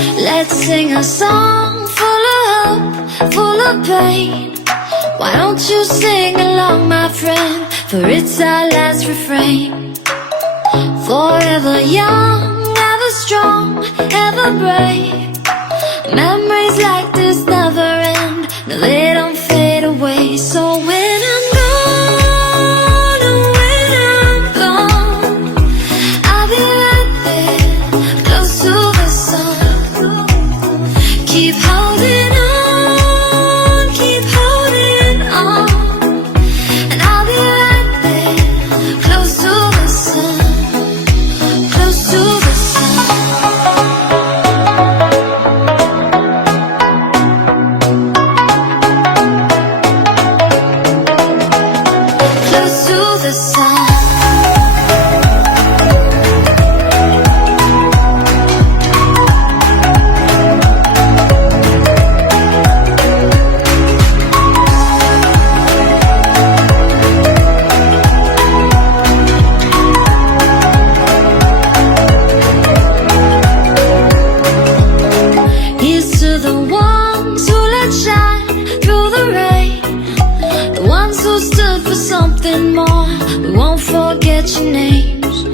Let's sing a song full of hope, full of pain. Why don't you sing along, my friend? For it's our last refrain. Forever young, ever strong, ever brave. Memories like this never end. No, they don't fade away. So when I'm gone, oh, when I'm gone, I'll be right there, close to the sun. Keep holding on, keep holding on, and I'll be right there, close to the sun, close to the sun. Close to the sun. Here's to the ones who let shine through the rain, the ones who stood for something more. We won't forget your names.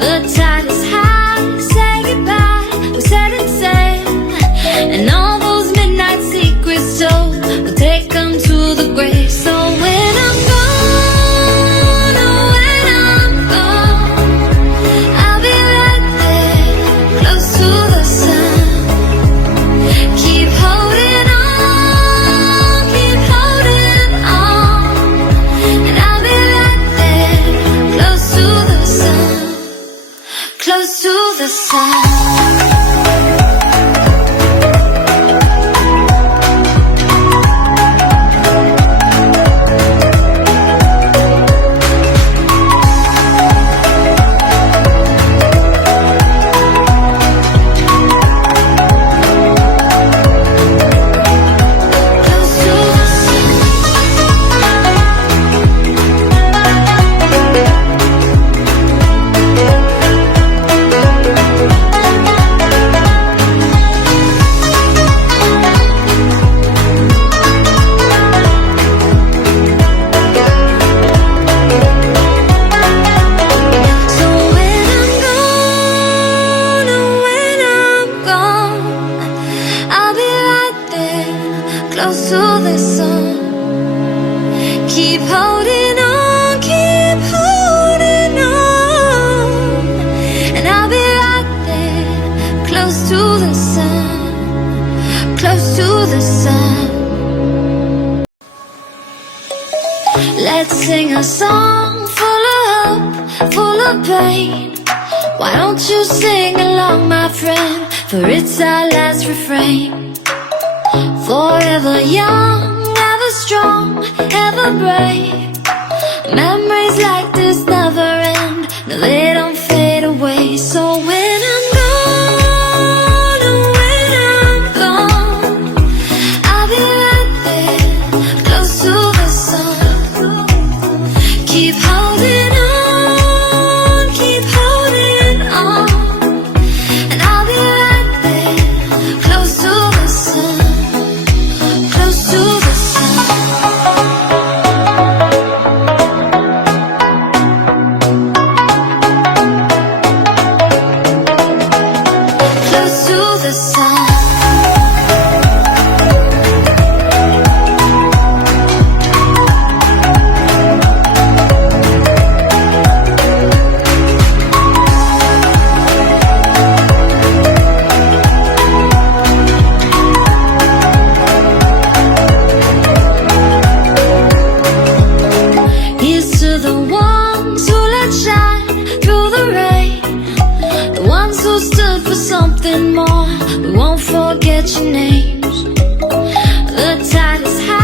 The tide is high, say goodbye, we're setting sail, and all those midnight secrets told, we'll take them to the grave. So when I'm gone, oh, when I'm gone, I'll be right there, close to the sun. Keep holding on, keep holding on, and I'll be right there, close to the sun, close to the sun. Close to the sun. Keep holding on, keep holding on, and I'll be right there, close to the sun, close to the sun. Let's sing a song full of hope, full of pain. Why don't you sing along, my friend? For it's our last refrain. Forever young, ever strong, ever brave. Memories like this never end. No, they don't fade away. So when I'm gone, oh, when I'm gone, I'll be right there, close to the sun. Keep holding on, keep holding on, and I'll be right there, close to the sun. Close to the sun. Close to the sun. Here's to the ones who let shine through the rain, the ones who stood for something more. We won't forget your names. The tide is high.